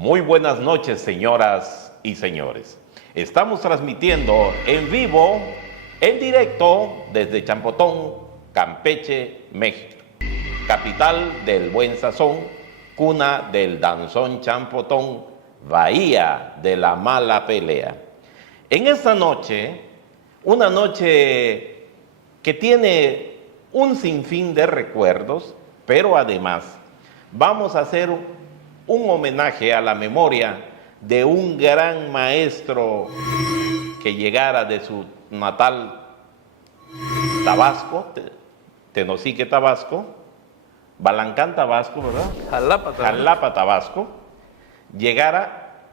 Muy buenas noches, señoras y señores. Estamos transmitiendo en vivo, en directo, desde Champotón, Campeche, México, capital del buen sazón, cuna del danzón Champotón, bahía de la mala pelea. En esta noche, una noche que tiene un sinfín de recuerdos, pero además vamos a hacer un homenaje a la memoria de un gran maestro que llegara de su natal Tabasco, Tenosique, Tabasco, Balancán, Tabasco, ¿verdad? Jalapa, Tabasco, llegara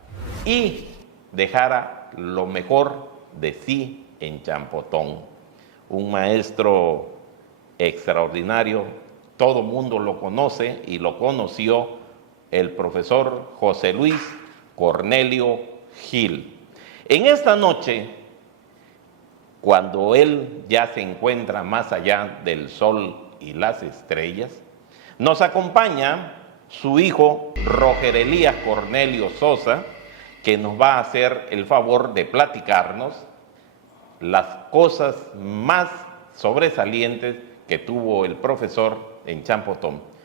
y dejara lo mejor de sí en Champotón. Un maestro extraordinario, todo mundo lo conoce y lo conoció, el profesor José Luis Cornelio Gil. En esta noche, cuando él ya se encuentra más allá del sol y las estrellas, nos acompaña su hijo Roger Elías Cornelio Sosa, que nos va a hacer el favor de platicarnos las cosas más sobresalientes que tuvo el profesor en Champotón.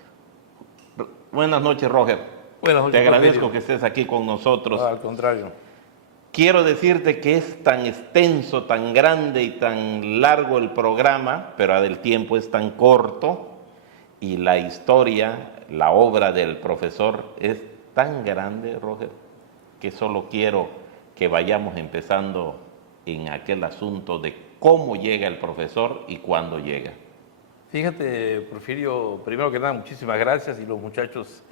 Buenas noches, Roger. Buenas noches. Te agradezco que estés aquí con nosotros. No, al contrario. Quiero decirte que es tan extenso, tan grande y tan largo el programa, pero el tiempo es tan corto y la historia, la obra del profesor es tan grande, Roger, que solo quiero que vayamos empezando en aquel asunto de cómo llega el profesor y cuándo llega. Fíjate, Porfirio, primero que nada, muchísimas gracias, y los muchachos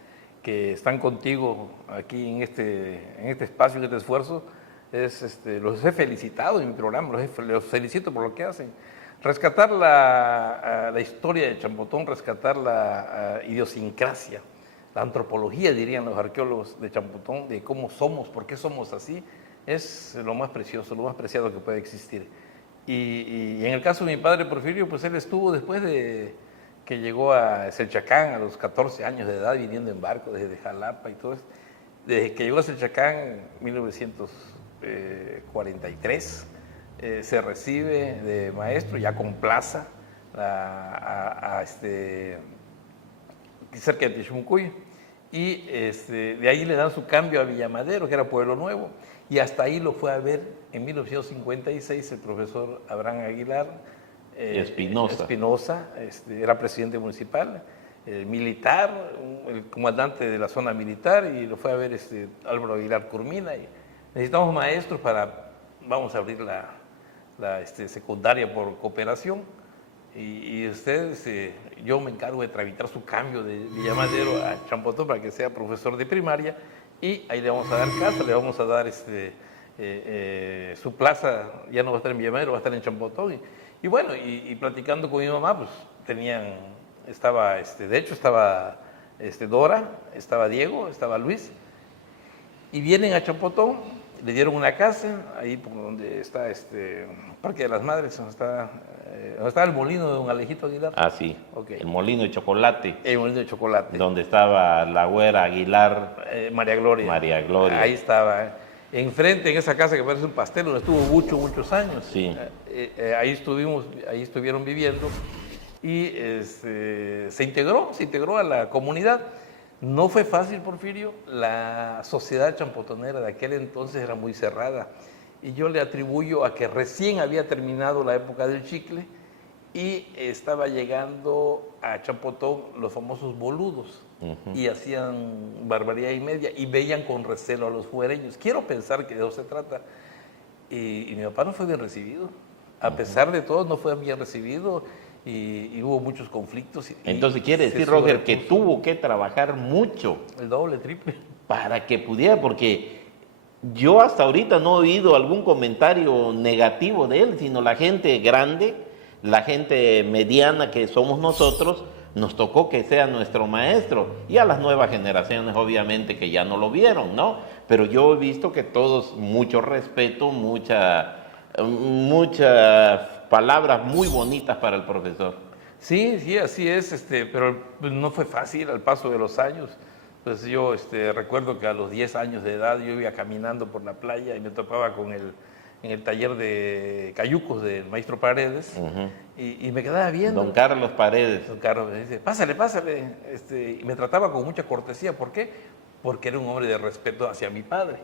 que están contigo aquí en este espacio, en este esfuerzo, los he felicitado en mi programa, los felicito por lo que hacen. Rescatar la historia de Champotón, rescatar la idiosincrasia, la antropología, dirían los arqueólogos de Champotón, de cómo somos, por qué somos así, es lo más precioso, lo más preciado que puede existir. Y en el caso de mi padre Porfirio, pues él estuvo después de que llegó a Selchacán a los 14 años de edad, viniendo en barco desde Jalapa y todo esto. Desde que llegó a Selchacán en 1943, se recibe de maestro, ya con plaza, cerca de Tichumucuy, y de ahí le dan su cambio a Villamadero, que era Pueblo Nuevo, y hasta ahí lo fue a ver en 1956 el profesor Abraham Aguilar Espinosa, era presidente municipal, militar, el comandante de la zona militar, y lo fue a ver Álvaro Aguilar Curmina. Y necesitamos maestros vamos a abrir la secundaria por cooperación, y ustedes, yo me encargo de tramitar su cambio de Villamadero a Champotón para que sea profesor de primaria, y ahí le vamos a dar casa, le vamos a dar su plaza, ya no va a estar en Villamadero, va a estar en Champotón. Y bueno, y platicando con mi mamá, pues estaba Dora, estaba Diego, estaba Luis, y vienen a Champotón, le dieron una casa, ahí por donde está Parque de las Madres, donde está el molino de don Alejito Aguilar. Ah, sí, okay. El molino de chocolate. El molino de chocolate. Donde estaba la güera Aguilar. María Gloria. María Gloria. Ahí estaba. Enfrente, en esa casa que parece un pastel, donde estuvo muchos años. Sí. Ahí estuvieron viviendo, y se integró a la comunidad. No fue fácil, Porfirio. La sociedad champotonera de aquel entonces era muy cerrada, y yo le atribuyo a que recién había terminado la época del chicle y estaba llegando a Champotón los famosos boludos. Y hacían barbaridad y media y veían con recelo a los fuereños. Quiero pensar que de eso se trata. Y mi papá no fue bien recibido. A pesar de todo, no fue bien recibido, y hubo muchos conflictos. Entonces quiere decir, Roger, que tuvo que trabajar mucho. El doble, triple. Para que pudiera, porque yo hasta ahorita no he oído algún comentario negativo de él, sino la gente grande, la gente mediana que somos nosotros, nos tocó que sea nuestro maestro, y a las nuevas generaciones obviamente que ya no lo vieron, ¿no? Pero yo he visto que todos, mucho respeto, muchas palabras muy bonitas para el profesor. Sí, así es, pero no fue fácil al paso de los años. Pues yo recuerdo que a los 10 años de edad yo iba caminando por la playa y me topaba en el taller de cayucos del maestro Paredes, y me quedaba viendo. Don Carlos Paredes. Don Carlos me dice, pásale, pásale. Y me trataba con mucha cortesía. ¿Por qué? Porque era un hombre de respeto hacia mi padre.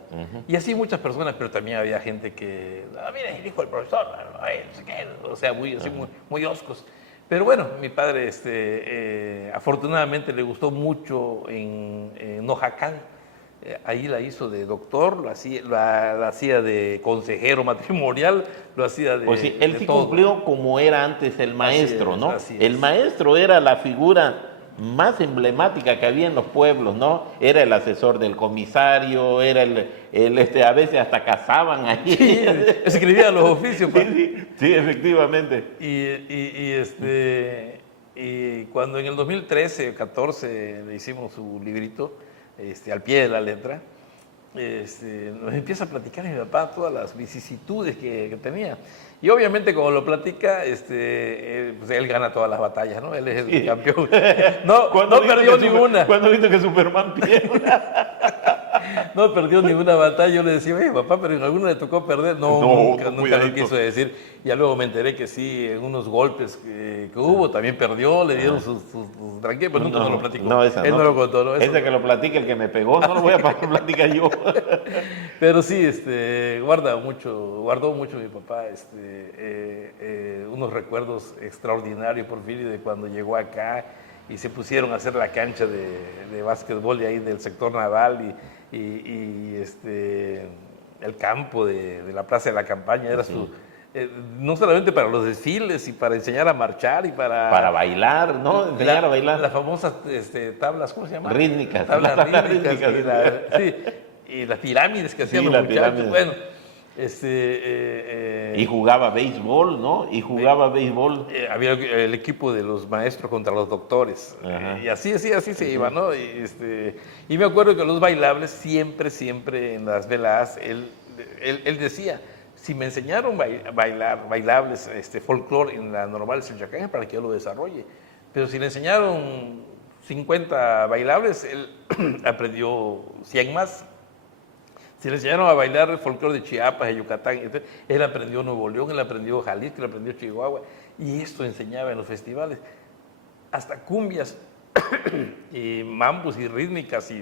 Y así muchas personas, pero también había gente que, mira, el hijo del profesor, no sé qué, o sea, muy, así, muy oscos. Pero bueno, mi padre afortunadamente le gustó mucho en Nojacán. Ahí la hizo de doctor, la hacía de consejero matrimonial, lo hacía de... Pues sí, él de sí todo. cumplió como era antes el maestro, Así es, ¿no? así es. El maestro era la figura más emblemática que había en los pueblos, ¿no? Era el asesor del comisario, era a veces hasta cazaban ahí. Sí, escribía los oficios. Sí, efectivamente. Y cuando en el 2013 o 14 le hicimos su librito, al pie de la letra, nos empieza a platicar mi papá todas las vicisitudes que tenía. Y obviamente como lo platica, pues él gana todas las batallas, ¿no? Él es el campeón. No perdió ninguna. Cuando viste que Superman pierde. No perdió ninguna batalla. Yo le decía, oye, papá, pero en alguna le tocó perder. No, nunca lo quiso decir. Ya luego me enteré que sí, en unos golpes que hubo, también perdió, le dieron sus tranquilos, pero nunca nos lo platicó. No, esa él no lo contó. No, esa que lo platica el que me pegó, no lo voy a platicar yo. Pero sí, guardó mucho mi papá, unos recuerdos extraordinarios, Porfirio, de cuando llegó acá y se pusieron a hacer la cancha de básquetbol de ahí del sector naval y el campo de la Plaza de la Campaña era su... no solamente para los desfiles y para enseñar a marchar y para bailar, ¿no? Enseñar a bailar. Las famosas tablas, ¿cómo se llama? Rítmicas. Tablas rítmicas. Y las pirámides que hacían los muchachos. Pirámides. Bueno, y jugaba béisbol, ¿no? Béisbol. Había el equipo de los maestros contra los doctores. Y así se iba, ¿no? Y me acuerdo que los bailables siempre en las veladas, él decía, si me enseñaron bailables, folclore en la normal de Chacán, es para que yo lo desarrolle. Pero si le enseñaron 50 bailables, él aprendió 100 más. Si le enseñaron a bailar el folclore de Chiapas, de Yucatán, él aprendió Nuevo León, él aprendió Jalisco, él aprendió Chihuahua, y esto enseñaba en los festivales. Hasta cumbias, y mambos y rítmicas.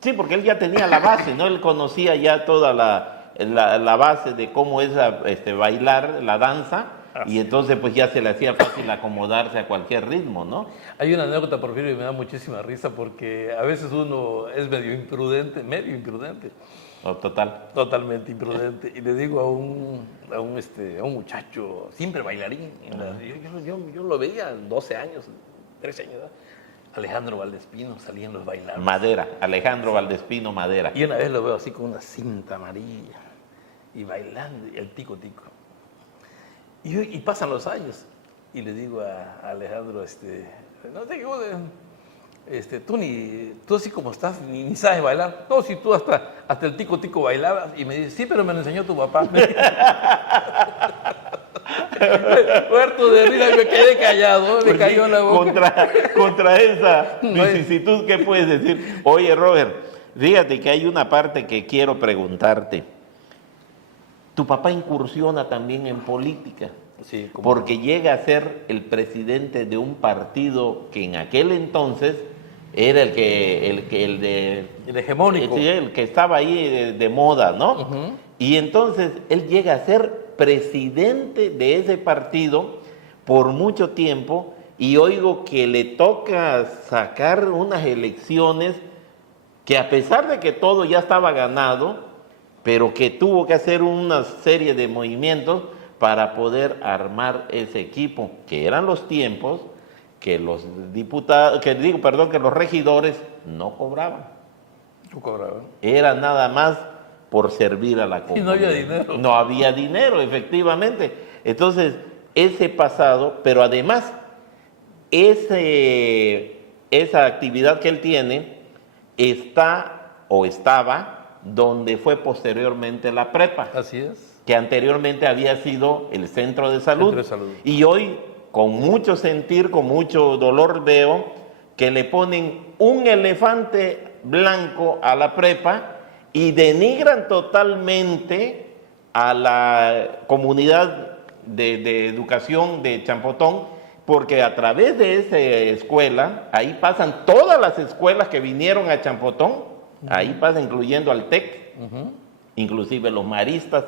Sí, porque él ya tenía la base, ¿no? Él conocía ya toda la base de cómo es bailar la danza, y entonces pues ya se le hacía fácil acomodarse a cualquier ritmo, ¿no? Hay una anécdota, Porfirio, y me da muchísima risa porque a veces uno es medio imprudente. Totalmente imprudente. Y le digo a un muchacho, siempre bailarín, yo lo veía 12 años, 13 años, ¿verdad? Alejandro Valdespino salía en los bailables. Madera, Alejandro Valdespino Madera. Y una vez lo veo así con una cinta amarilla y bailando, y el tico. Y pasan los años y le digo a Alejandro, no te equivoques, tú así como estás, ni sabes bailar. No, si tú hasta el tico bailabas. Y me dice, sí, pero me lo enseñó tu papá. Muerto de risa, me quedé callado, me cayó la boca. Contra esa vicisitud, ¿qué puedes decir? Oye, Robert, fíjate que hay una parte que quiero preguntarte. Tu papá incursiona también en política. Sí, porque llega a ser el presidente de un partido que en aquel entonces era el hegemónico, el que estaba ahí de moda, ¿no? Y entonces él llega a ser presidente de ese partido por mucho tiempo, y oigo que le toca sacar unas elecciones que, a pesar de que todo ya estaba ganado, pero que tuvo que hacer una serie de movimientos para poder armar ese equipo, que eran los tiempos que los los regidores no cobraban. No cobraban. Era nada más por servir a la comunidad. Y no había dinero. No había dinero, efectivamente. Entonces, ese pasado, pero además, esa actividad que él tiene estaba donde fue posteriormente la prepa. Así es. Que anteriormente había sido el centro de salud. Centro de salud. Y hoy, con mucho sentir, con mucho dolor, veo que le ponen un elefante blanco a la prepa y denigran totalmente a la comunidad de educación de Champotón, porque a través de esa escuela, ahí pasan todas las escuelas que vinieron a Champotón, ahí pasa incluyendo al TEC, inclusive los maristas,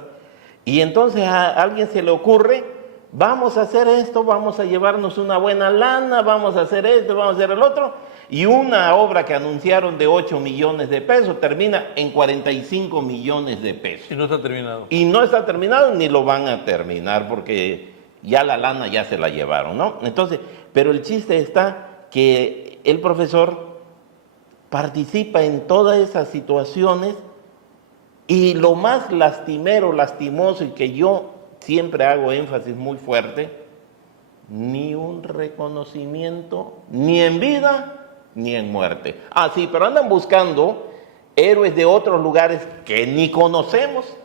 y entonces a alguien se le ocurre, vamos a hacer esto, vamos a llevarnos una buena lana, vamos a hacer esto, vamos a hacer el otro, y una obra que anunciaron de 8 millones de pesos termina en 45 millones de pesos. Y no está terminado. Y no está terminado ni lo van a terminar porque ya la lana ya se la llevaron, ¿no? Entonces, pero el chiste está que el profesor participa en todas esas situaciones y lo más lastimero, lastimoso y que yo siempre hago énfasis muy fuerte, ni un reconocimiento, ni en vida, ni en muerte. Ah, sí, pero andan buscando héroes de otros lugares que ni conocemos,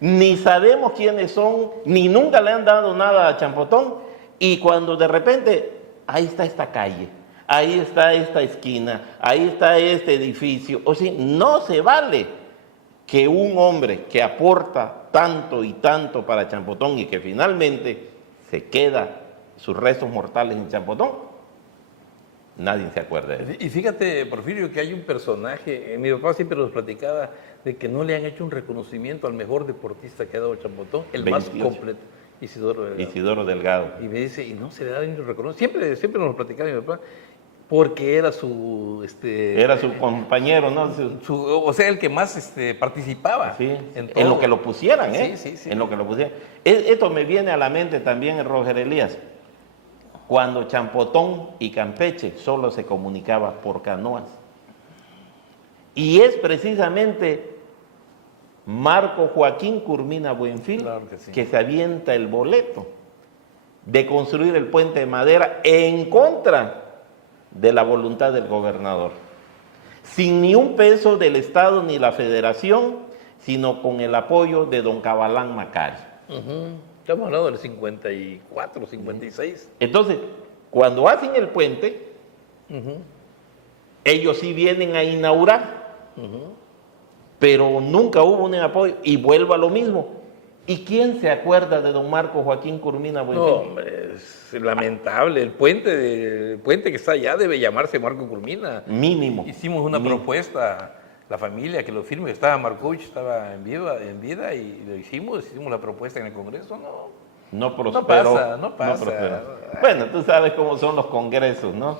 ni sabemos quiénes son, ni nunca le han dado nada a Champotón, y cuando de repente, ahí está esta calle, ahí está esta esquina, ahí está este edificio, o sea, no se vale que un hombre que aporta tanto y tanto para Champotón y que finalmente se queda sus restos mortales en Champotón, nadie se acuerda de eso. Y fíjate, Porfirio, que hay un personaje, mi papá siempre nos platicaba de que no le han hecho un reconocimiento al mejor deportista que ha dado Champotón, el 28. más completo, Isidoro Delgado. Y me dice, y no se le da ningún reconocimiento, siempre nos lo platicaba mi papá, porque era su... era su compañero, ¿no? O sea, el que más participaba. Sí, en lo que lo pusieran, ¿eh? Sí. En lo que lo pusieran. Esto me viene a la mente también, Roger Elías, cuando Champotón y Campeche solo se comunicaba por canoas. Y es precisamente Marco Joaquín Curmina Buenfil, claro que se avienta el boleto de construir el puente de madera en contra de la voluntad del gobernador, sin ni un peso del Estado ni la Federación, sino con el apoyo de don Cabalán Macari. Estamos hablando del 54, 56. Entonces, cuando hacen el puente, ellos sí vienen a inaugurar, pero nunca hubo un apoyo, y vuelvo a lo mismo. ¿Y quién se acuerda de don Marco Joaquín Curmina Buenfil? No, hombre, es lamentable. El puente que está allá debe llamarse Marco Curmina. Mínimo. Hicimos una propuesta, la familia que lo firme, estaba Markovich, estaba en vida y lo hicimos la propuesta en el Congreso, No prosperó. No pasa. Bueno, tú sabes cómo son los congresos, ¿no?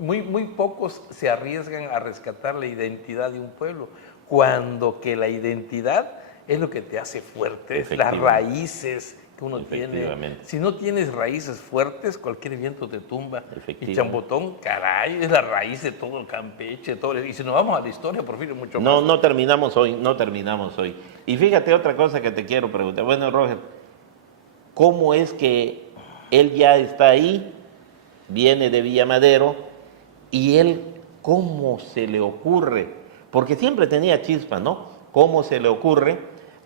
Muy pocos se arriesgan a rescatar la identidad de un pueblo, cuando que la identidad es lo que te hace fuerte, es las raíces que uno tiene. Si no tienes raíces fuertes, cualquier viento te tumba. Y Champotón, caray, es la raíz de todo el Campeche, todo. Y si nos vamos a la historia, Porfirio, mucho más. No terminamos hoy. Y fíjate otra cosa que te quiero preguntar. Bueno, Roger, ¿cómo es que él ya está ahí, viene de Villamadero, y él, cómo se le ocurre? Porque siempre tenía chispa, ¿no? ¿Cómo se le ocurre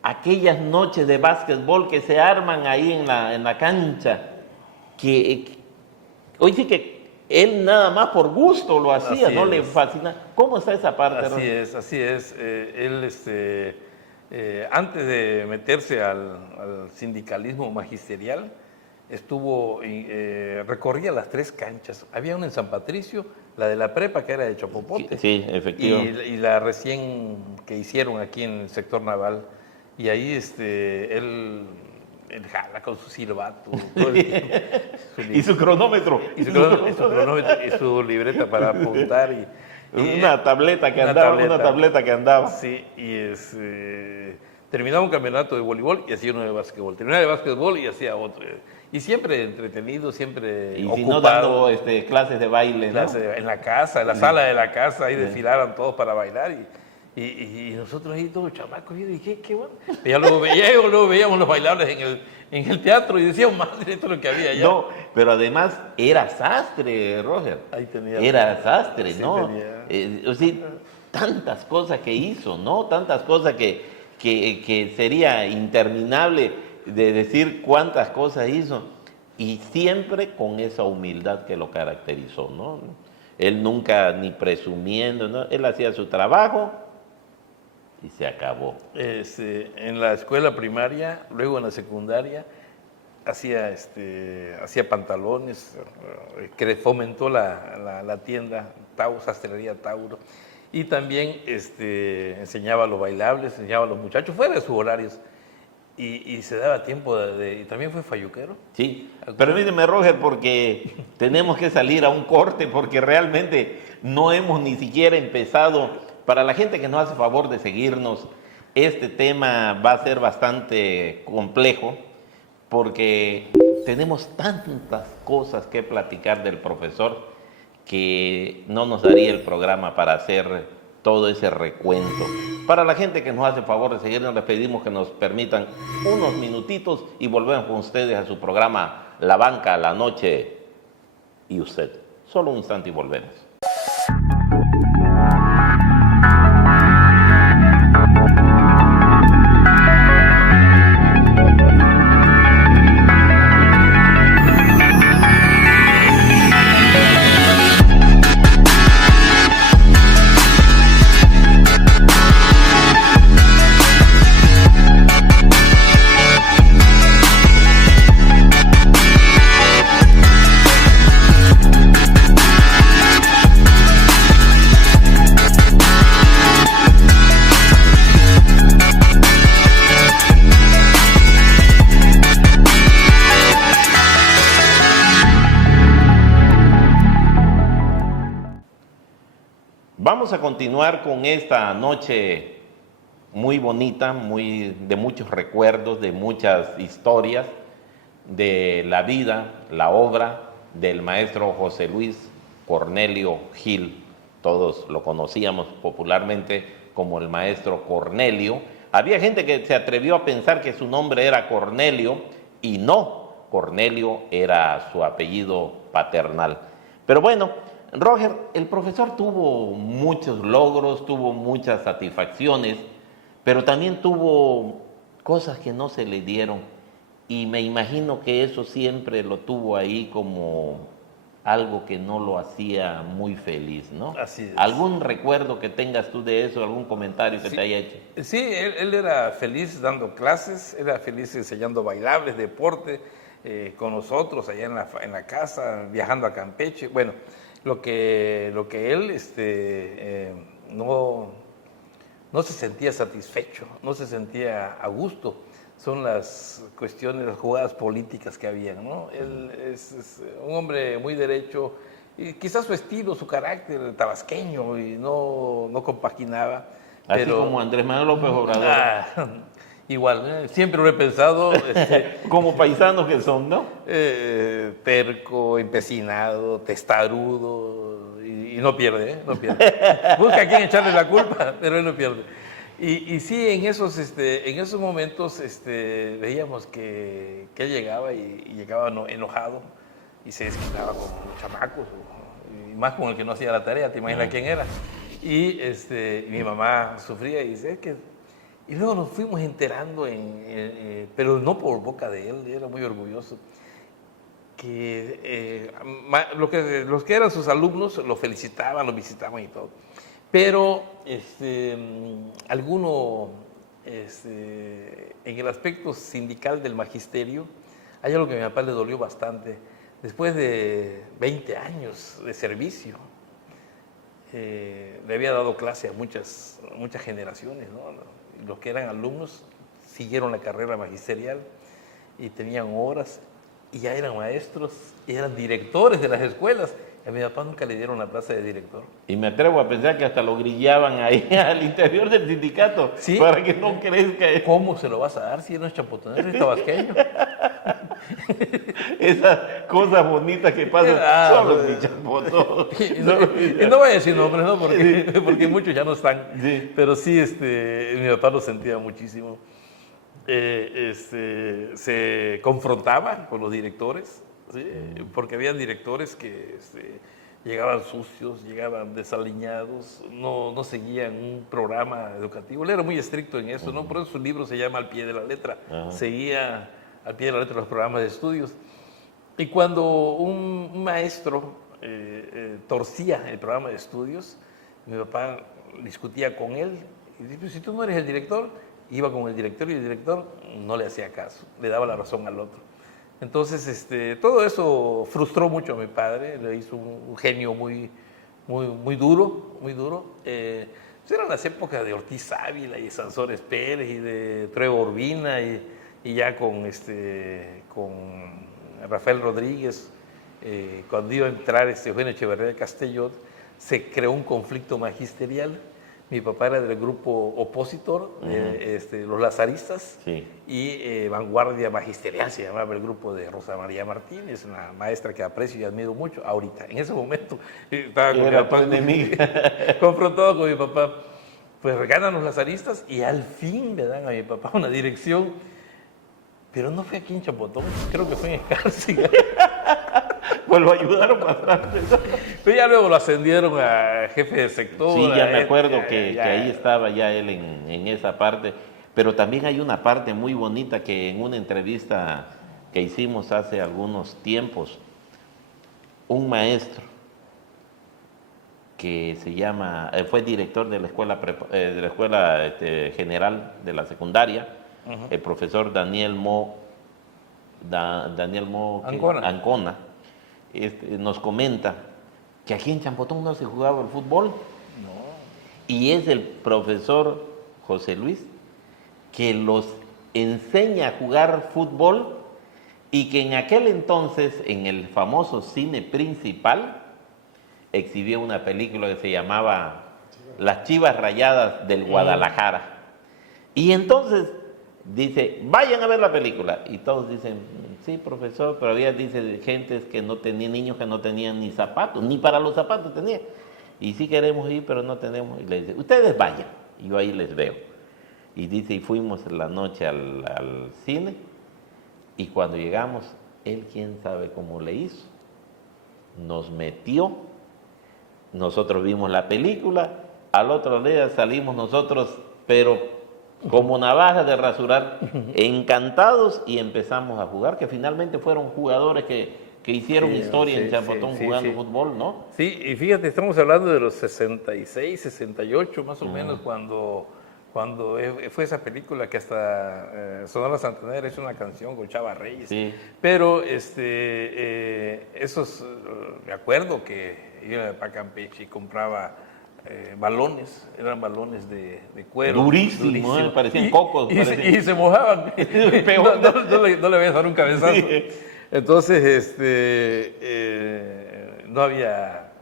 aquellas noches de básquetbol que se arman ahí en la cancha? Hoy sí que él nada más por gusto lo hacía, ¿no? Le fascina. ¿Cómo está esa parte? Así es. Él, antes de meterse al sindicalismo magisterial, recorría las 3 canchas. Había una en San Patricio, la de la prepa, que era de Chopopote. Sí, efectivamente. Y la recién que hicieron aquí en el sector naval. Y ahí él jala con su silbato. Y su cronómetro. Y su libreta para apuntar. Una tableta que andaba. Sí, terminaba un campeonato de voleibol y hacía uno de básquetbol. Terminaba de básquetbol y hacía otro. Y siempre entretenido, siempre ocupado. Y si no dando clases de baile, ¿no? En la casa, en la sala de la casa, ahí desfilaron todos para bailar. Y nosotros ahí todos chamacos, y dije, qué bueno. Y ya luego veíamos los bailables en el teatro y decíamos, madre, esto es lo que había allá. No, pero además era sastre, Roger. Ahí tenía. Era sastre, sí, ¿no? Tantas cosas que hizo, ¿no? Tantas cosas que sería interminable de decir cuántas cosas hizo, y siempre con esa humildad que lo caracterizó, ¿no? Él nunca ni presumiendo, ¿no? Él hacía su trabajo y se acabó. En la escuela primaria, luego en la secundaria, hacía pantalones, que fomentó la tienda Sastrería Tauro, y también enseñaba los bailables, enseñaba a los muchachos fuera de sus horarios, y se daba tiempo y también fue falluquero. Sí, permíteme, Roger, porque tenemos que salir a un corte, porque realmente no hemos ni siquiera empezado. Para la gente que nos hace favor de seguirnos, este tema va a ser bastante complejo, porque tenemos tantas cosas que platicar del profesor que no nos daría el programa para hacer todo ese recuento. Para la gente que nos hace favor de seguirnos, les pedimos que nos permitan unos minutitos y volvemos con ustedes a su programa La Banca, la Noche y Usted. Solo un instante y volvemos. Vamos a continuar con esta noche muy bonita, de muchos recuerdos, de muchas historias de la vida, la obra del maestro José Luis Cornelio Gil. Todos lo conocíamos popularmente como el maestro Cornelio. Había gente que se atrevió a pensar que su nombre era Cornelio y no, Cornelio era su apellido paternal. Pero bueno, Roger, el profesor tuvo muchos logros, tuvo muchas satisfacciones, pero también tuvo cosas que no se le dieron, y me imagino que eso siempre lo tuvo ahí como algo que no lo hacía muy feliz, ¿no? Así es. ¿Algún recuerdo que tengas tú de eso, algún comentario que te haya hecho? Sí, él era feliz dando clases, era feliz enseñando bailables, deporte, con nosotros allá en la casa, viajando a Campeche. Bueno, lo que él no se sentía satisfecho, no se sentía a gusto, son las cuestiones, las jugadas políticas que había, ¿no? Él es un hombre muy derecho, y quizás su estilo, su carácter tabasqueño, y no compaginaba. Así como Andrés Manuel López Obrador. Igual, siempre lo he pensado. Como paisanos que son, ¿no? Terco, empecinado, testarudo, y no pierde, ¿eh? No pierde. Busca a quien echarle la culpa, pero él no pierde. Y sí, en esos momentos veíamos que él llegaba y llegaba enojado y se desquitaba con los chamacos, y más con el que no hacía la tarea, te imaginas quién era. Y mi mamá sufría y dice, y luego nos fuimos enterando, pero no por boca de él, era muy orgulloso, que los que eran sus alumnos lo felicitaban, lo visitaban y todo. Pero alguno, en el aspecto sindical del magisterio, hay algo que a mi papá le dolió bastante. Después de 20 años de servicio, le había dado clase a muchas generaciones, ¿no? Los que eran alumnos siguieron la carrera magisterial y tenían horas, y ya eran maestros, y eran directores de las escuelas. A mi papá nunca le dieron la plaza de director. Y me atrevo a pensar que hasta lo grillaban ahí al interior del sindicato, ¿sí? Para que no crezca. ¿Cómo se lo vas a dar si no es chapotonero, es tabasqueño? Esas cosas bonitas que pasan son los chapotón. Y no voy a decir nombres, ¿no? Porque muchos ya no están. Sí. Pero sí, mi papá lo sentía muchísimo. Se confrontaba con los directores, ¿sí? Porque habían directores que llegaban sucios, llegaban desaliñados, no seguían un programa educativo. Él era muy estricto en eso, ¿no? Por eso su libro se llama Al pie de la letra. Seguía al pie de la letra los programas de estudios. Y cuando un maestro torcía el programa de estudios. Mi papá discutía con él y dice, pues, si tú no eres el director, iba con el director y el director no le hacía caso, le daba la razón al otro. Entonces, todo eso frustró mucho a mi padre, le hizo un genio muy duro, muy duro. Pues eran las épocas de Ortiz Ávila y Sansores Pérez y de Trevo Urbina y ya con Rafael Rodríguez, cuando iba a entrar Eugenio Echeverría Castellot, se creó un conflicto magisterial. Mi papá era del grupo opositor, los lazaristas, Sí. y Vanguardia Magisterial, se llamaba el grupo de Rosa María Martínez, una maestra que aprecio y admiro mucho ahorita. En ese momento estaba con mi papá, confrontado con mi papá. Pues ganan los lazaristas y al fin le dan a mi papá una dirección, pero no fue aquí en Chapotón, creo que fue en Escárcega. Pues lo ayudaron bastante. Pero ya luego lo ascendieron a jefe de sector. Sí, ya me acuerdo que ahí estaba ya él en esa parte. Pero también hay una parte muy bonita que en una entrevista que hicimos hace algunos tiempos, un maestro que se llama, fue director de la escuela, general de la secundaria, el profesor Daniel Mo Ancona, nos comenta que aquí en Champotón no se jugaba el fútbol. Y es el profesor José Luis que los enseña a jugar fútbol y que en aquel entonces, en el famoso cine principal, exhibió una película que se llamaba Las Chivas Rayadas del Guadalajara. Y entonces dice, vayan a ver la película. Y todos dicen, sí, profesor, pero había, dice, gentes que no tenían, niños que no tenían ni zapatos, ni para los zapatos tenían. Y sí queremos ir, pero no tenemos. Y le dice, ustedes vayan, y yo ahí les veo. Y dice, y fuimos en la noche al cine, y cuando llegamos, él quién sabe cómo le hizo. Nos metió, nosotros vimos la película, al otro día salimos nosotros, pero como navaja de rasurar, encantados, y empezamos a jugar, que finalmente fueron jugadores que hicieron historia en Champotón jugando fútbol, ¿no? Sí, y fíjate, estamos hablando de los 66, 68 más o menos, cuando fue esa película que hasta Sonora Santanera hizo una canción con Chava Reyes. Sí. Pero me acuerdo que iba para Campeche y compraba balones, eran balones de cuero. Durísimo. Parecían cocos. Y se mojaban. no le voy a dar un cabezazo. Sí. Entonces, no había,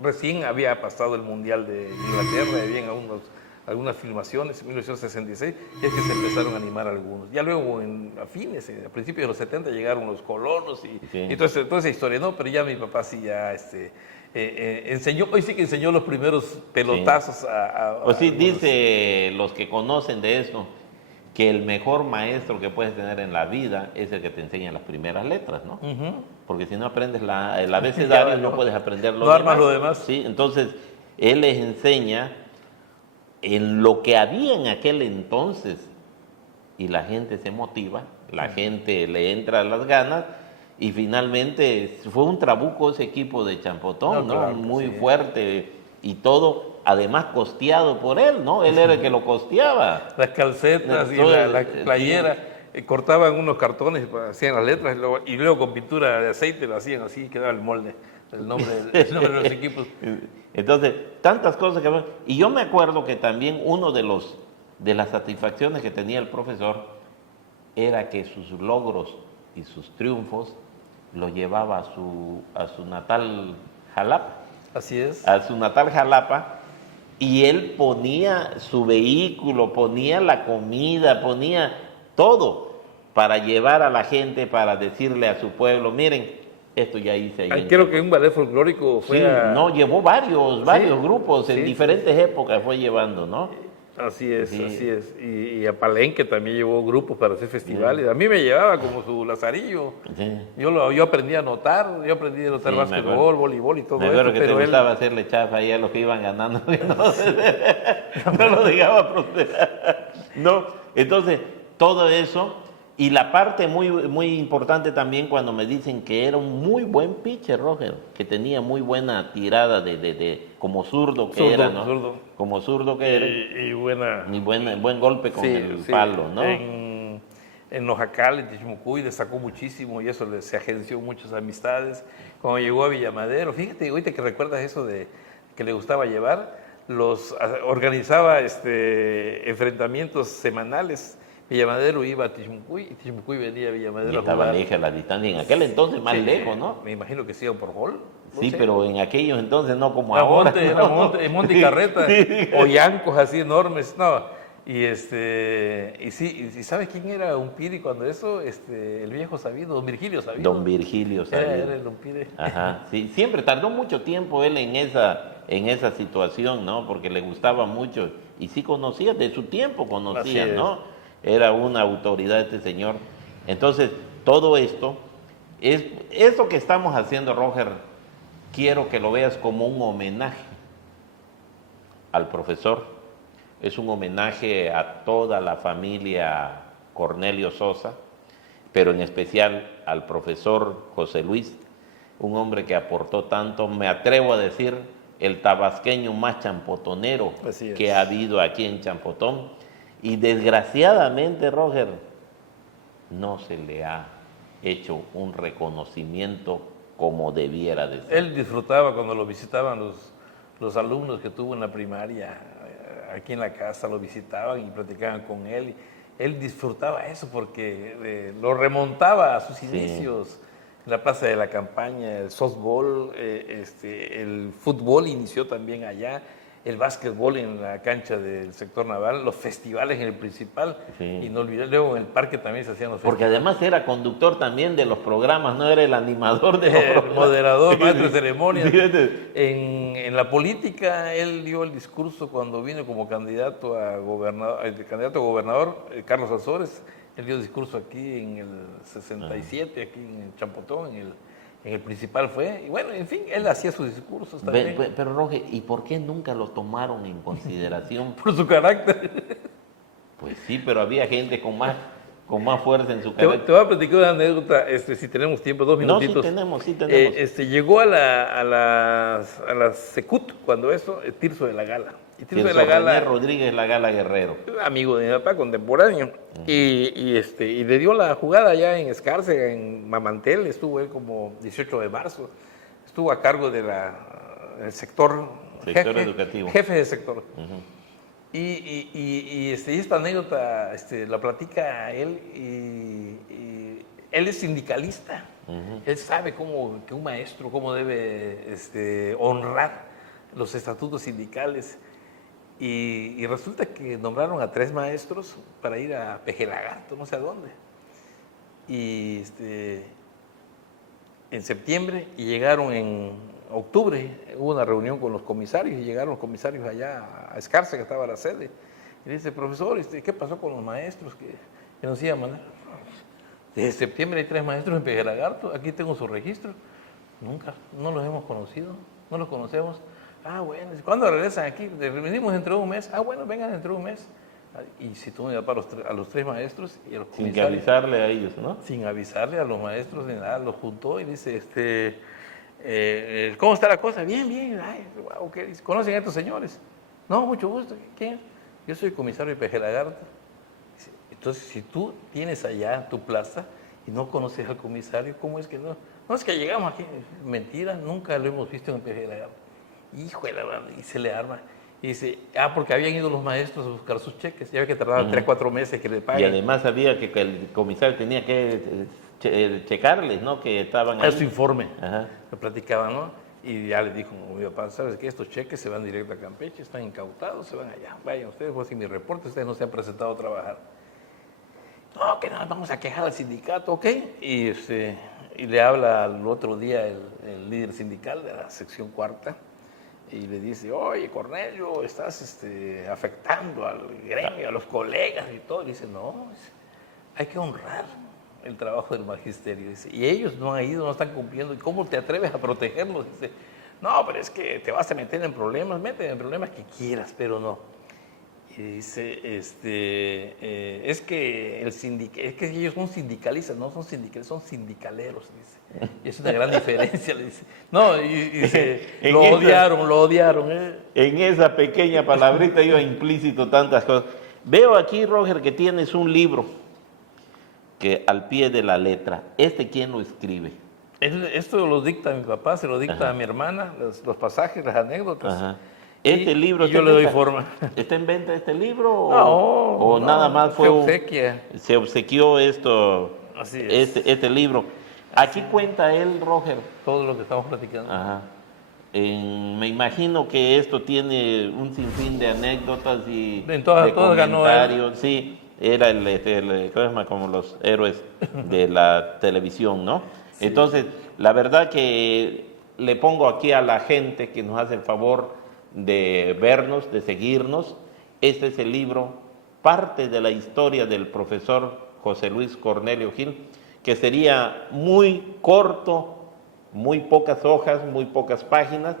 recién había pasado el Mundial de Inglaterra, habían algunas filmaciones en 1966, y es que se empezaron a animar algunos. Ya luego, a principios de los 70, llegaron los colonos y toda esa historia, ¿no? Pero ya mi papá sí ya enseñó, hoy sí que enseñó los primeros pelotazos Pues sí, dice los que conocen de eso, que el mejor maestro que puedes tener en la vida es el que te enseña las primeras letras, ¿no? Porque si no aprendes el abecedario, no puedes aprender lo demás. No armas lo demás. Sí, entonces, él les enseña en lo que había en aquel entonces, y la gente se motiva, la gente le entra las ganas, y finalmente fue un trabuco ese equipo de Champotón, ¿no? Claro, muy fuerte, y todo, además costeado por él, ¿no? Él era el que lo costeaba. Las calcetas y la playera, cortaban unos cartones, hacían las letras, y luego con pintura de aceite lo hacían así, quedaba el molde, el nombre de los equipos. Entonces, tantas cosas que... Y yo me acuerdo que también uno de las satisfacciones que tenía el profesor era que sus logros y sus triunfos los llevaba a su natal Jalapa. Así es. A su natal Jalapa, y él ponía su vehículo, ponía la comida, ponía todo para llevar a la gente, para decirle a su pueblo, miren, esto ya hice ahí. Creo que un ballet folclórico fue llevó varios grupos, en diferentes épocas fue llevando, ¿no? Así es, así es. Y a Palenque también llevó grupos para hacer festivales. A mí me llevaba como su lazarillo. Yo aprendí a anotar, básquetbol, voleibol y todo eso. Me acuerdo que te gustaba hacerle chafa ahí a los que iban ganando. No lo dejaba prosperar. No, entonces, todo eso, Y la parte muy importante también cuando me dicen que era un muy buen pitcher, Roger, que tenía muy buena tirada como zurdo que era, ¿no? Zurdo. Como zurdo que era. Y buena. Y buen golpe con el Sí, palo, ¿no? En los Jacal, en Tichimucuy, destacó muchísimo y eso se agenció muchas amistades. Cuando llegó a Villamadero, fíjate, ahorita que recuerdas eso de que le gustaba llevar, organizaba enfrentamientos semanales. Villamadero iba a Tichimucuy y Tichimucuy venía a Villamadero Y a estaba jugar. lejos la distancia, en aquel entonces más lejos, ¿no? Me imagino que sí, o por gol. No Sí, sé. pero en aquellos entonces no como A ahora. Monte y Carreta, Sí. o yancos así enormes, no. Y ¿sabes quién era un Piri cuando eso? El viejo sabido, don Virgilio Sabido. Don Virgilio Sabido. Era el don Piri. Ajá, sí, siempre tardó mucho tiempo él en esa situación, ¿no? Porque le gustaba mucho y sí conocía, de su tiempo conocía, Así es. ¿no? Era una autoridad este señor. Entonces, todo esto que estamos haciendo, Roger, quiero que lo veas como un homenaje al profesor. Es un homenaje a toda la familia Cornelio Sosa, pero en especial al profesor José Luis, un hombre que aportó tanto, me atrevo a decir, el tabasqueño más champotonero que ha habido aquí en Champotón. Y desgraciadamente, Roger, no se le ha hecho un reconocimiento como debiera de ser. Él disfrutaba cuando lo visitaban los alumnos que tuvo en la primaria, aquí en la casa, lo visitaban y platicaban con él. Él disfrutaba eso porque lo remontaba a sus inicios. En la Plaza de la Campaña, el softball, el fútbol inició también allá, el básquetbol en la cancha del sector naval, los festivales en el principal, y no olvidar, luego en el parque también se hacían los Porque festivales. además era conductor también de los programas, no era el animador de los programas. Moderador, maestro de ceremonias. Fíjate. En la política, él dio el discurso cuando vino como candidato a gobernador, Carlos Azores. Él dio discurso aquí en el 67, aquí en Champotón, en el principal fue. Y bueno, en fin, él hacía sus discursos también. Pero Roger, ¿y por qué nunca lo tomaron en consideración? Por su carácter. Pues sí, pero había gente con más fuerza en su Te carácter. voy a platicar una anécdota, si tenemos tiempo, 2 minutitos. Sí tenemos. Llegó a la Secut, cuando eso, Tirso de la Gala. Y Tirso de la René Gala, Rodríguez La Gala Guerrero. amigo de mi papá, contemporáneo. Y le dio la jugada allá en Escárcega, en Mamantel, estuvo él como 18 de marzo. Estuvo a cargo del sector Educativo. Jefe de sector. Ujú. Y esta anécdota la platica él, y él es sindicalista. Ujú. Él sabe que un maestro cómo debe honrar los estatutos sindicales. Y resulta que nombraron a 3 maestros para ir a Pejelagarto, no sé a dónde. Y en septiembre, y llegaron en octubre, hubo una reunión con los comisarios, y llegaron los comisarios allá a Escárcega, que estaba la sede. Y dice, profesor, ¿qué pasó con los maestros que nos iban a mandar? Desde septiembre hay 3 maestros en Pejelagarto, aquí tengo su registro. Nunca, no los hemos conocido, no los conocemos. Ah, bueno, ¿cuándo regresan aquí? Venimos dentro de un mes. Ah, bueno, vengan dentro de un mes. Y si tú me vas a los 3 maestros y a los Sin que comisarios, avisarle a ellos, ¿no? sin avisarle a los maestros ni nada, los juntó y dice, ¿cómo está la cosa? Bien, bien. Ay, wow, ¿qué dice? ¿Conocen a estos señores? No, mucho gusto. ¿Quién? Yo soy comisario de Pejelagarto. Dice, entonces, si tú tienes allá tu plaza y no conoces al comisario, ¿cómo es que no? No, es que llegamos aquí. Mentira, nunca lo hemos visto en Pejelagarto. Hijo de la madre, y se le arma. Y dice, porque habían ido los maestros a buscar sus cheques. Ya ve que tardaban 3, 4 meses que le paguen. Y además sabía que el comisario tenía que checarles, ¿no? Que estaban ahí. A su informe. Ajá. Lo platicaban, ¿no? Y ya le dijo mi papá, ¿sabes qué? Estos cheques se van directo a Campeche, están incautados, se van allá. Vayan ustedes, voy a hacer mi reporte, ustedes no se han presentado a trabajar. No, que no, vamos a quejar al sindicato, ¿ok? Y le habla al otro día el líder sindical de la sección 4ª. Y le dice, oye, Cornelio, estás afectando al gremio, a los colegas y todo. Y dice, no, hay que honrar el trabajo del magisterio. Dice, y ellos no han ido, no están cumpliendo. ¿Y cómo te atreves a protegerlos? Dice, no, pero es que te vas a meter en problemas, métete en problemas que quieras, pero no. Y dice, es que ellos son sindicalistas, no son sindicalistas, son sindicaleros, dice. Y es una gran diferencia, le dice. No, y dice, lo odiaron. En esa pequeña palabrita iba implícito tantas cosas. Veo aquí, Roger, que tienes un libro que al pie de la letra. ¿Quién lo escribe? Esto lo dicta mi papá, se lo dicta Ajá. a mi hermana, los pasajes, las anécdotas. Ajá. Libro yo le doy forma. ¿Está en venta este libro? No, Nada más fue se obsequió esto, Así es. este libro. Aquí cuenta él, Roger. Todo lo que estamos platicando. Ajá. Me imagino que esto tiene un sinfín de anécdotas y de comentarios. Sí, era como los héroes de la televisión, ¿no? Sí. Entonces, la verdad que le pongo aquí a la gente que nos hace el favor de vernos, de seguirnos. Este es el libro, parte de la historia del profesor José Luis Cornelio Gil, que sería muy corto, muy pocas hojas, muy pocas páginas,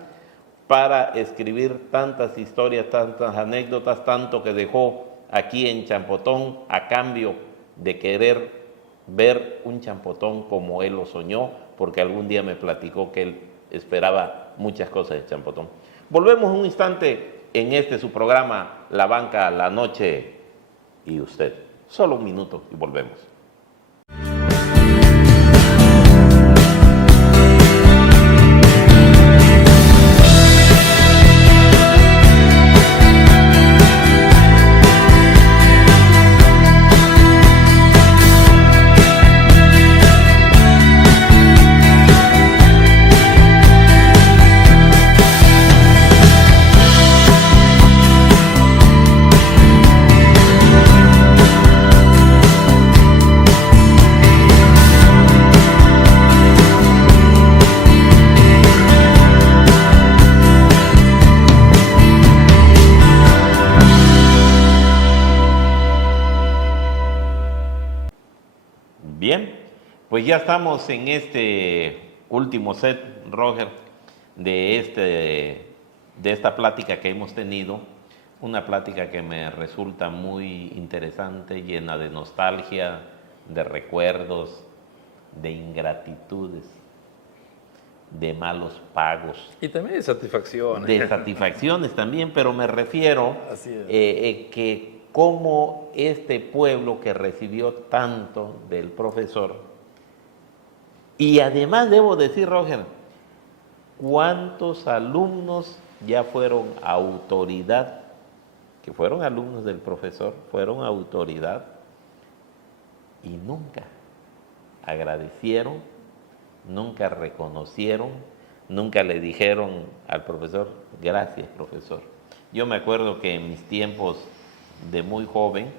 para escribir tantas historias, tantas anécdotas, tanto que dejó aquí en Champotón a cambio de querer ver un Champotón como él lo soñó, porque algún día me platicó que él esperaba muchas cosas de Champotón. Volvemos un instante en su programa La Banca, la Noche y Usted. Solo un minuto y volvemos. Bien, pues ya estamos en este último set, Roger, de esta plática que hemos tenido, una plática que me resulta muy interesante, llena de nostalgia, de recuerdos, de ingratitudes, de malos pagos. Y también de satisfacciones. De satisfacciones también, pero me refiero que cómo este pueblo que recibió tanto del profesor, y además debo decir, Roger, cuántos alumnos ya fueron autoridad, que fueron alumnos del profesor, fueron autoridad y nunca agradecieron, nunca reconocieron, nunca le dijeron al profesor, gracias, profesor. Yo me acuerdo que en mis tiempos de muy joven,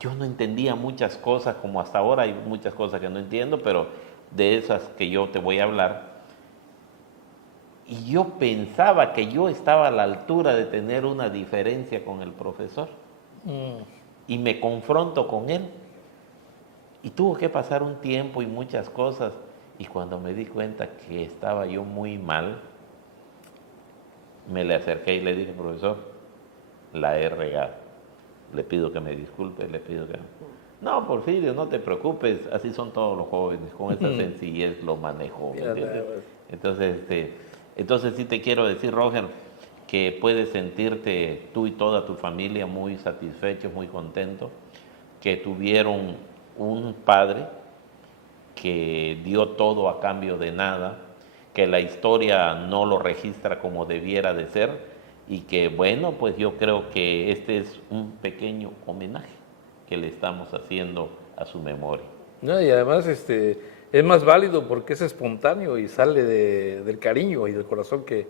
yo no entendía muchas cosas, como hasta ahora hay muchas cosas que no entiendo, pero de esas que yo te voy a hablar. Y yo pensaba que yo estaba a la altura de tener una diferencia con el profesor. Y me confronto con él. Y tuvo que pasar un tiempo y muchas cosas. Y cuando me di cuenta que estaba yo muy mal, me le acerqué y le dije, profesor, la he regado. Le pido que me disculpe, le pido que... No, Porfirio, no te preocupes, así son todos los jóvenes, con esa sencillez lo manejo. Entonces sí te quiero decir, Roger, que puedes sentirte tú y toda tu familia muy satisfechos, muy contentos, que tuvieron un padre que dio todo a cambio de nada, que la historia no lo registra como debiera de ser, y que bueno, pues yo creo que este es un pequeño homenaje que le estamos haciendo a su memoria. No, y además es más válido porque es espontáneo y sale del cariño y del corazón que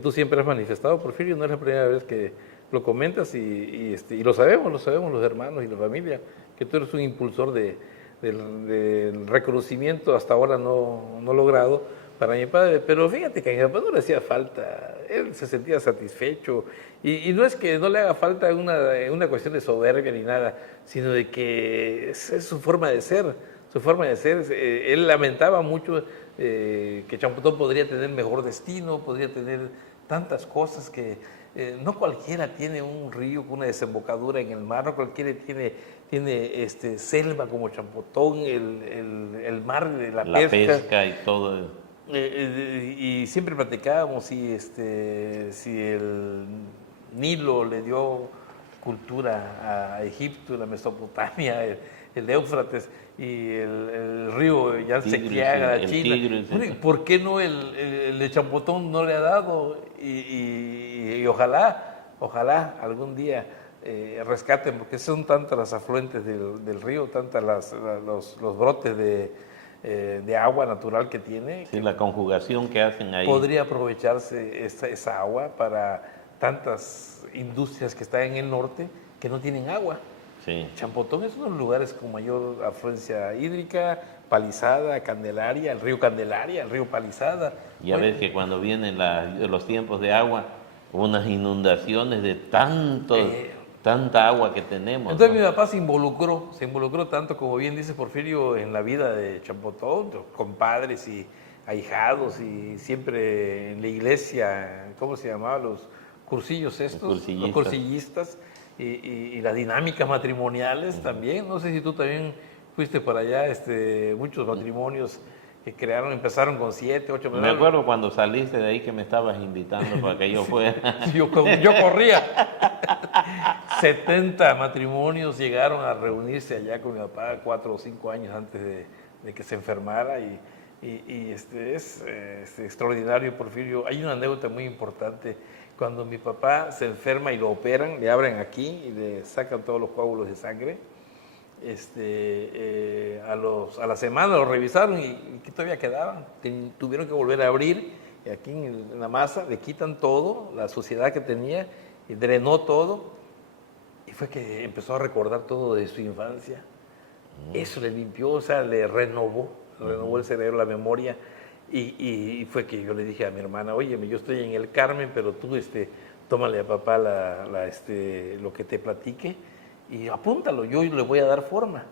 tú siempre has manifestado, Porfirio. No es la primera vez que lo comentas y lo sabemos los hermanos y la familia, que tú eres un impulsor del reconocimiento hasta ahora no logrado para mi padre. Pero fíjate que a mi papá no le hacía falta, él se sentía satisfecho y no es que no le haga falta una cuestión de soberbia ni nada, sino de que es su forma de ser. Él lamentaba mucho que Champotón podría tener mejor destino, podría tener tantas cosas que no cualquiera tiene un río con una desembocadura en el mar, no cualquiera tiene selva como Champotón, el mar, la pesca y todo. Y siempre platicábamos si el Nilo le dio cultura a Egipto, la Mesopotamia, el Éufrates y el río Yangtze-Kiang a China. ¿Por qué no el de Champotón no le ha dado? Y ojalá algún día rescaten, porque son tantas las afluentes del río, tantas los brotes de agua natural que tiene. Sí, la conjugación que hacen ahí. Podría aprovecharse esa agua para tantas industrias que están en el norte que no tienen agua. Sí. Champotón es uno de los lugares con mayor afluencia hídrica, Palizada, Candelaria, el río Palizada. Ya ves que cuando vienen los tiempos de agua, unas inundaciones de tanta agua que tenemos. Entonces mi papá se involucró tanto, como bien dice Porfirio, en la vida de Champotón, con padres y ahijados, y siempre en la iglesia, ¿cómo se llamaba? Los cursillos estos, los cursillistas, y las dinámicas matrimoniales también. No sé si tú también fuiste para allá, muchos matrimonios que empezaron con 7, 8 personas. Me acuerdo cuando saliste de ahí que me estabas invitando para que yo fuera. yo corría. 70 matrimonios llegaron a reunirse allá con mi papá 4 o 5 años antes de que se enfermara, y es extraordinario, Porfirio. Hay una anécdota muy importante. Cuando mi papá se enferma y lo operan, le abren aquí y le sacan todos los coágulos de sangre, a la semana lo revisaron y que todavía quedaban. Tuvieron que volver a abrir, y aquí en la masa le quitan todo, la suciedad que tenía, y drenó todo, y fue que empezó a recordar todo de su infancia. Eso le limpió, o sea, le renovó el cerebro, la memoria. Y fue que yo le dije a mi hermana: oye, yo estoy en el Carmen, pero tú tómale a papá lo que te platique y apúntalo, yo le voy a dar forma.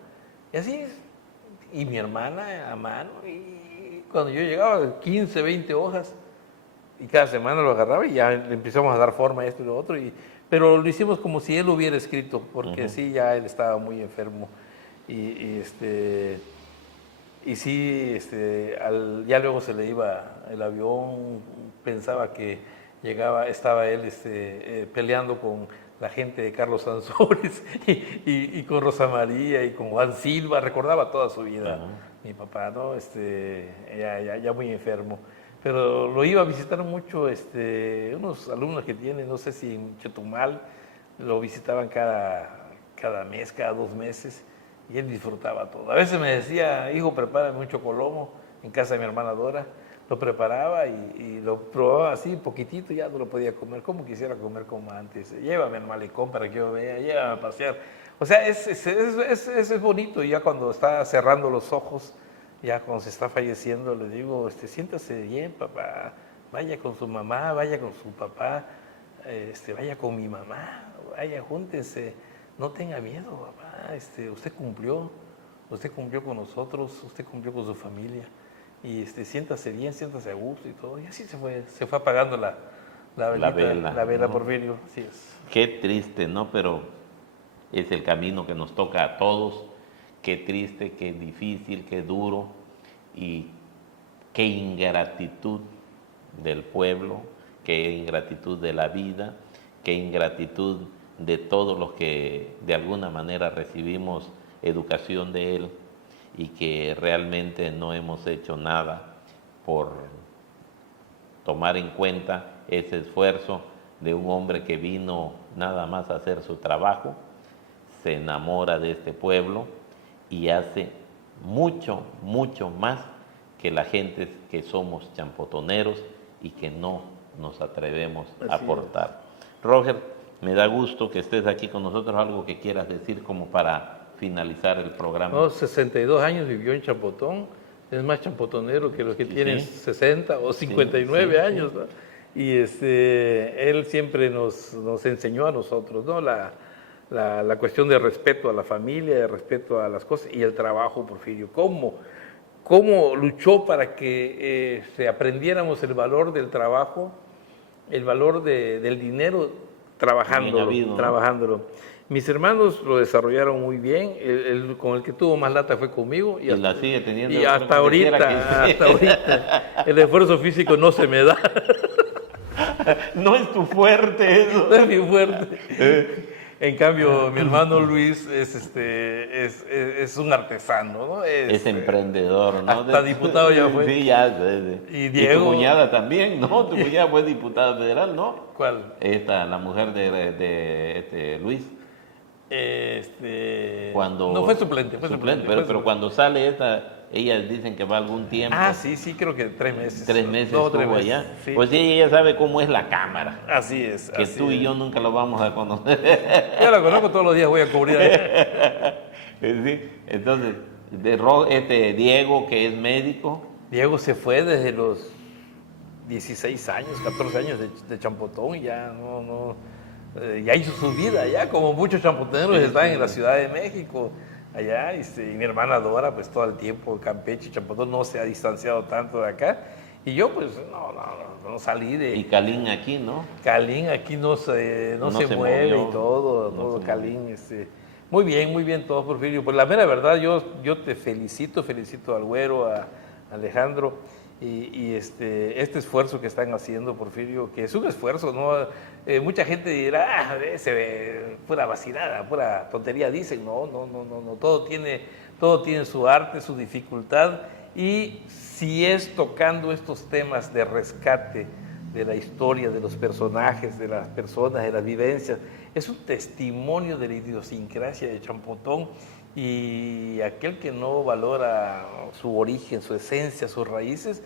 Y así es. Y mi hermana a mano, y cuando yo llegaba, 15, 20 hojas, y cada semana lo agarraba y ya le empezamos a dar forma a esto y lo otro. Pero lo hicimos como si él lo hubiera escrito, porque sí, ya él estaba muy enfermo. Y sí, ya luego se le iba el avión, pensaba que estaba él peleando con la gente de Carlos Sansores y con Rosa María y con Juan Silva, recordaba toda su vida. Mi papá, ¿no? Ya muy enfermo. Pero lo iba a visitar mucho unos alumnos que tiene, no sé si en Chetumal, lo visitaban cada mes, cada 2 meses. Y él disfrutaba todo. A veces me decía: hijo, prepárame un chocolomo en casa de mi hermana Dora. Lo preparaba y lo probaba así, poquitito, ya no lo podía comer. Como quisiera comer como antes. Llévame al malecón para que yo vea, llévame a pasear. O sea, es bonito. Y ya cuando está cerrando los ojos, ya cuando se está falleciendo, le digo: siéntase bien, papá. Vaya con su mamá, vaya con su papá, vaya con mi mamá, vaya, júntense. No tenga miedo, papá. Usted cumplió con nosotros, usted cumplió con su familia. Y siéntase bien, siéntase a gusto y todo. Y así se fue apagando la vela, ¿no? Porfirio. Así es. Qué triste, ¿no? Pero es el camino que nos toca a todos. Qué triste, qué difícil, qué duro. Y qué ingratitud del pueblo, qué ingratitud de la vida, qué ingratitud de todos los que de alguna manera recibimos educación de él y que realmente no hemos hecho nada por tomar en cuenta ese esfuerzo de un hombre que vino nada más a hacer su trabajo, se enamora de este pueblo y hace mucho, mucho más que la gente que somos champotoneros y que no nos atrevemos a aportar. Roger, me da gusto que estés aquí con nosotros. Algo que quieras decir como para finalizar el programa. No, 62 años vivió en Champotón. Es más champotonero que los que tienen 60 o 59 años, ¿no? Y él siempre nos enseñó a nosotros, ¿no? La cuestión de respeto a la familia, de respeto a las cosas y el trabajo, Porfirio. ¿Cómo luchó para que aprendiéramos el valor del trabajo el valor del dinero Bien habido, ¿no? trabajándolo. Mis hermanos lo desarrollaron muy bien, con el que tuvo más lata fue conmigo. Y la sigue teniendo. Y yo creo hasta que quisiera hasta ahorita, el esfuerzo físico no se me da. No es tu fuerte eso. No es mi fuerte. En cambio, mi hermano Luis es un artesano, ¿no? Es emprendedor, ¿no? Hasta diputado ya fue. Sí, ya. Y Diego. tu cuñada también, ¿no? Tu cuñada fue diputada federal, ¿no? ¿Cuál? La mujer de Luis. Cuando No, fue suplente. Pero cuando sale ellas dicen que va algún tiempo. Ah, sí, creo que 3 meses. 3 meses 2 o 3 estuvo meses, allá. sí. Pues sí, ella sabe cómo es la cámara. Así es. Que así tú y es. yo nunca lo vamos a conocer. Yo la conozco todos los días, voy a cubrir allá. Sí, entonces, Diego, que es médico. Diego se fue desde los 16 años, 14 años de Champotón y ya ya hizo su vida allá, como muchos champoteros están en la Ciudad de México. Allá, y mi hermana Dora, pues todo el tiempo, Campeche, Champotón, no se ha distanciado tanto de acá. Y yo, pues, no salí de... Y Calín aquí, ¿no? Calín aquí no se mueve movió, y todo no se Calín, muy bien todo, Porfirio. Pues la mera verdad, yo te felicito al Güero, a Alejandro, y este esfuerzo que están haciendo, Porfirio, que es un esfuerzo, ¿no? Mucha gente dirá, pura vacilada, pura tontería, dicen, no, todo tiene su arte, su dificultad, y si es tocando estos temas de rescate de la historia, de los personajes, de las personas, de las vivencias, es un testimonio de la idiosincrasia de Champotón, y aquel que no valora su origen, su esencia, sus raíces,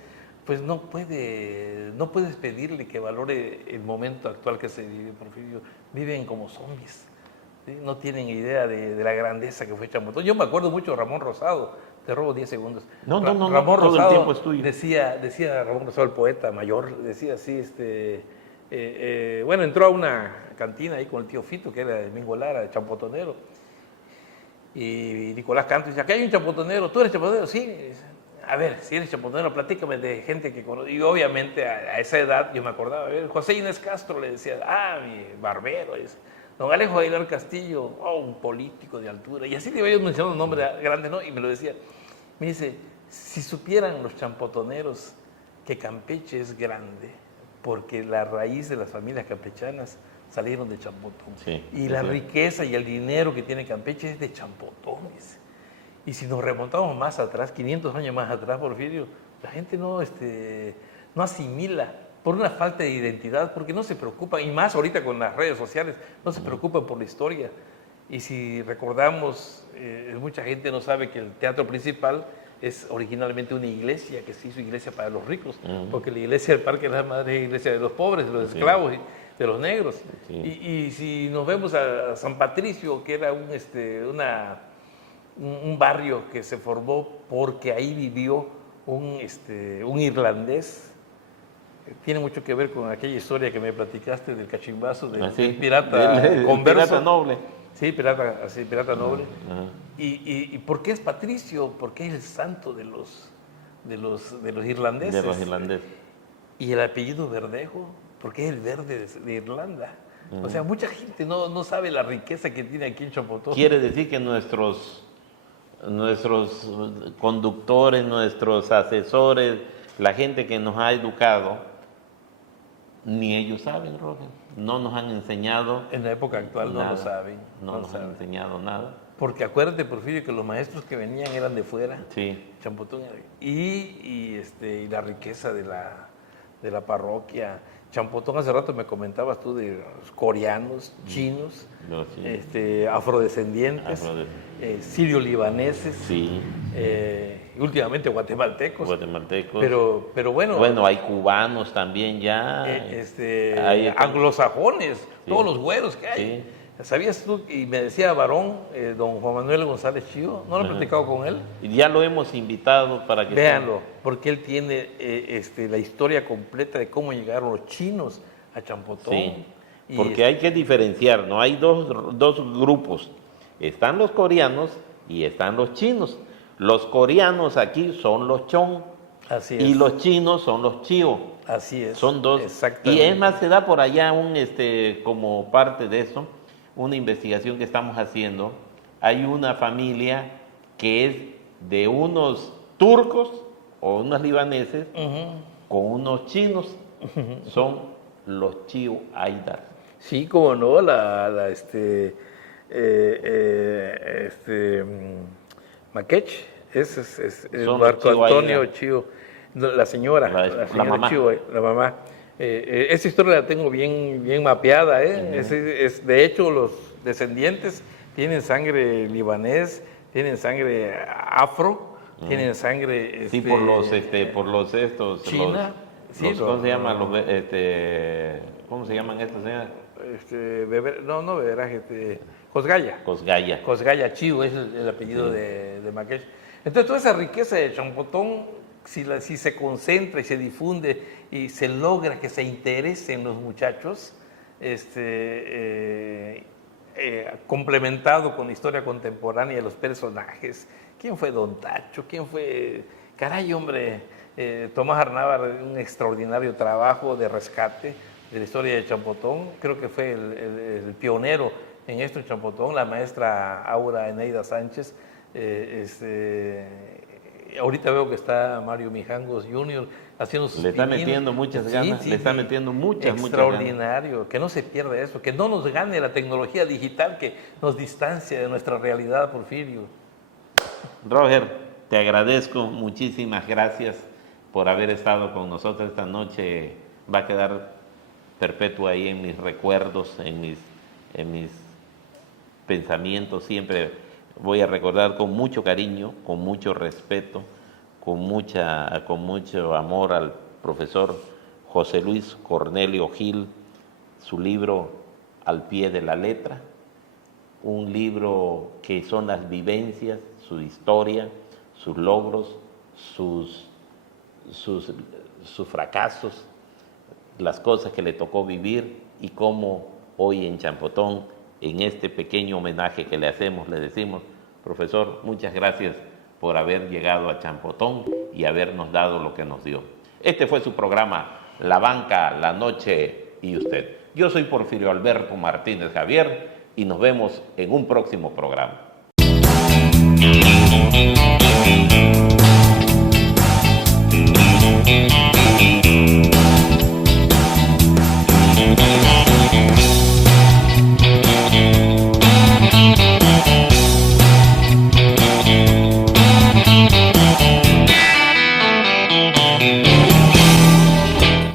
pues no puedes pedirle que valore el momento actual que se vive, Porfirio. Viven como zombies, ¿sí? No tienen idea de la grandeza que fue Champotón. Yo me acuerdo mucho de Ramón Rosado, te robo 10 segundos. Ramón todo Rosado el tiempo es tuyo. decía Ramón Rosado, el poeta mayor, decía así, entró a una cantina ahí con el tío Fito, que era de Mingo Lara, de champotonero, y Nicolás Canto dice, aquí hay un champotonero, ¿tú eres champotonero? Sí. A ver, si eres champotonero, platícame de gente que conoce. Y obviamente a esa edad yo me acordaba, José Inés Castro le decía, mi barbero, don Alejo Aguilar Castillo, un político de altura. Y así le iba yo mencionando un nombre grande, ¿no? Y me lo decía. Me dice, si supieran los champotoneros que Campeche es grande, porque la raíz de las familias campechanas salieron de Champotón. Sí, y la riqueza y el dinero que tiene Campeche es de Champotón, dice. Y si nos remontamos más atrás, 500 años más atrás, Porfirio, la gente no asimila por una falta de identidad, porque no se preocupan, y más ahorita con las redes sociales, no se preocupan por la historia. Y si recordamos, mucha gente no sabe que el teatro principal es originalmente una iglesia, que se hizo iglesia para los ricos, porque la iglesia del Parque de las Madres es iglesia de los pobres, de los esclavos, de los negros. Sí. Y si nos vemos a San Patricio, que era un barrio que se formó porque ahí vivió un irlandés. Tiene mucho que ver con aquella historia que me platicaste del cachimbazo del pirata converso. Pirata noble. Sí, pirata noble. ¿Y por qué es Patricio? Porque es el santo de los irlandeses. De los irlandeses. Y el apellido Verdejo, porque es el verde de Irlanda. O sea, mucha gente no sabe la riqueza que tiene aquí en Champotón. Quiere decir que nuestros conductores, nuestros asesores, la gente que nos ha educado, ni ellos saben, Roger. No nos han enseñado. En la época actual nada. no lo saben. No nos han enseñado nada. Porque acuérdate, Porfirio, que los maestros que venían eran de fuera. Sí. Champotón. Y la riqueza de la parroquia. Champotón, hace rato me comentabas tú de los coreanos, chinos, afrodescendientes, sirio-libaneses, sí. Y últimamente guatemaltecos. Pero bueno. Bueno, hay cubanos también ya. Anglosajones, todos los güeros que hay. Sí. ¿Sabías tú? Y me decía Varón, don Juan Manuel González Chío, ¿no lo he platicado con él? Y ya lo hemos invitado para que... Véanlo, porque él tiene la historia completa de cómo llegaron los chinos a Champotón. Sí, porque hay que diferenciar, ¿no? Hay dos grupos. Están los coreanos y están los chinos. Los coreanos aquí son los chon. Así es. Y los chinos son los chío. Así es. Son dos. Exactamente. Y es más, se da por allá como parte de eso, una investigación que estamos haciendo. Hay una familia que es de unos turcos o unos libaneses con unos chinos. Son los Chiu Haidar. Sí, como no, Maquech, es Son Marco los Chiu Antonio Haidar. Chiu, no, la señora, La señora mamá. Chiu, la mamá. Esa historia la tengo bien mapeada, ¿eh? De hecho, los descendientes tienen sangre libanés, tienen sangre afro, tienen sangre... Sí, por los China. Sí, ¿cómo se llaman cómo se llaman estos señores? no Beberaj, Cosgaya. Cosgaya. Cosgaya Chiu es el apellido de Maquech. Entonces, toda esa riqueza de Champotón, si se concentra y se difunde y se logra que se interesen los muchachos, complementado con la historia contemporánea de los personajes. ¿Quién fue Don Tacho? ¿Quién fue? Caray, hombre, Tomás Arnávar, un extraordinario trabajo de rescate de la historia de Champotón. Creo que fue el pionero en esto en Champotón, la maestra Aura Eneida Sánchez. Ahorita veo que está Mario Mijangos Jr. haciendo sus Le está pininos. metiendo muchas ganas, le está metiendo muchas ganas. Extraordinario, que no se pierda eso, que no nos gane la tecnología digital que nos distancia de nuestra realidad, Porfirio. Roger, te agradezco, muchísimas gracias por haber estado con nosotros esta noche. Va a quedar perpetua ahí en mis recuerdos, en mis pensamientos. Siempre voy a recordar con mucho cariño, con mucho respeto, con mucho amor al profesor José Luis Cornelio Gil, su libro Al pie de la letra, un libro que son las vivencias, su historia, sus logros, sus fracasos, las cosas que le tocó vivir y cómo hoy en Champotón, en este pequeño homenaje que le hacemos, le decimos, profesor, muchas gracias por haber llegado a Champotón y habernos dado lo que nos dio. Este fue su programa, La Banca, la Noche y Usted. Yo soy Porfirio Alberto Martínez Javier y nos vemos en un próximo programa.